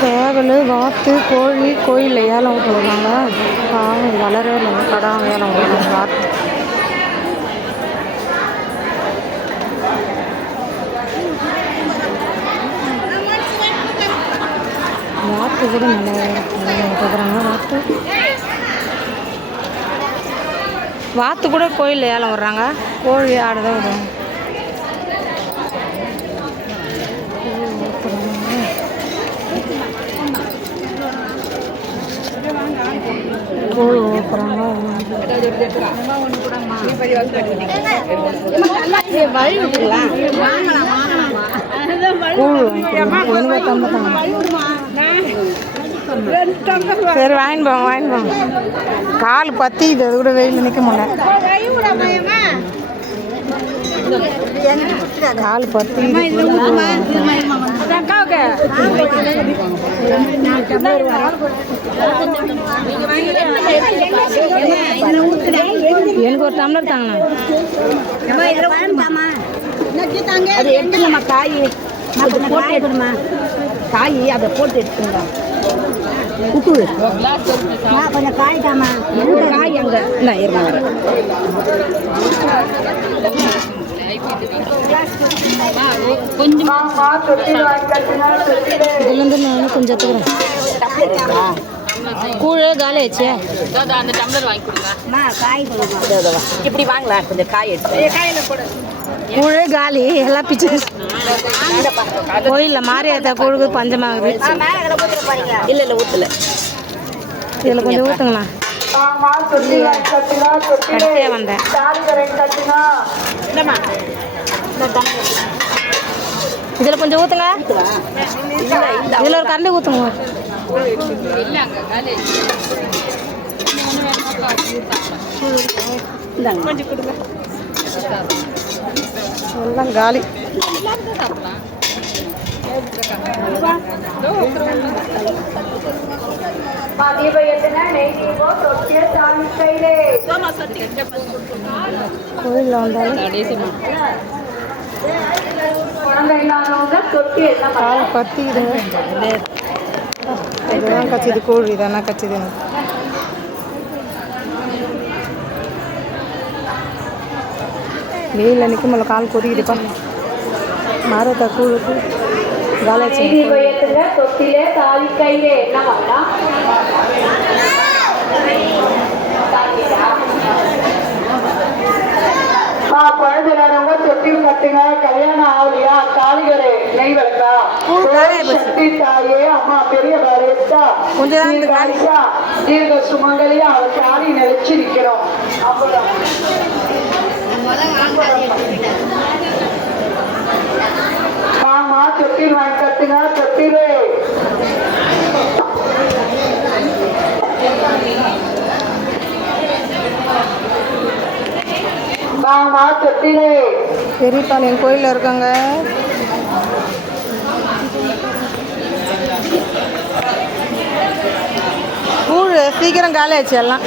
சேவல், வாத்து, கோழி கோயிலில் ஏலம் விட்டு வருவாங்க. பாவம் வளரவே இல்லை, கடன் ஏலம் விடுவாங்க. வாத்து வாத்து கூட நல்லா கேட்குறாங்க. வாத்து கூட கோயிலில் ஏலம் விட்றாங்க. கோழி ஆடு தான் விடுவாங்க. கூழ் ஊற்றுறாங்க. சரி வாங்கிட்டு போங்க. கால் பற்றி இது கூட வெயில் நிற்க முடியல. கால் பற்றி எனக்கு ஒரு டம்ளர் தாங்கண்ணா. அது எடுத்துங்கம்மா. காய் போட்டு எடுத்துமா. காய் அதை போட்டு எடுத்துங்க. உப்பு கொஞ்சம் காய் தாமா. காய் அங்கே இல்லை இருமா வர. கொஞ்சம் இதுலேருந்து நான் கொஞ்சம் எடுத்துக்கிறேன். கூழ் காலை ஆச்சு. அந்த டம்ளர் வாங்கி கொடுங்க. காய் கொடுங்க. இப்படி வாங்கலாம். கொஞ்சம் காய் எடுத்து காயில் போடு. கூழ் காலி எல்லாம் பிச்சு கோயிலில் மாரியாத்தா கூழுக்கு பஞ்சமாகுது. இல்லை இல்லை ஊற்றல. இதில் கொஞ்சம் ஊற்றுங்களா. கட்டியே வந்தேன். இதில் கொஞ்சம் ஊற்றுங்க. இதில் ஒரு கரண்டி ஊற்றுங்க. எல்லாம் காலி. கோயிலில் வந்தாலும் காலை பற்றி இதுதான் கச்சிது. கோழி தானே கச்சிது. வெயிலில் நிற்க முடியல. கால் கொதிக்குதுப்பா. மாரத்தா கூழுக்கு காலாச்சி குழந்தைங்க தொட்டி கட்டுங்க. கல்யாணம் ஆகலையா காளிகரை நெய் விளக்கா சக்தி தாயே அம்மா பெரிய பாரேட்டா தீர்க்க சுமங்கலியா அவர் சாரி நினைச்சு நிக்கிறோம். ஆமா தொட்டில் வாங்கி கட்டுங்க. தொட்டிலே வாமா தொட்டிலே. பெரியபாளையம் கோயிலில் இருக்காங்க. கூழ் சீக்கிரம் காலி ஆச்சு எல்லாம்.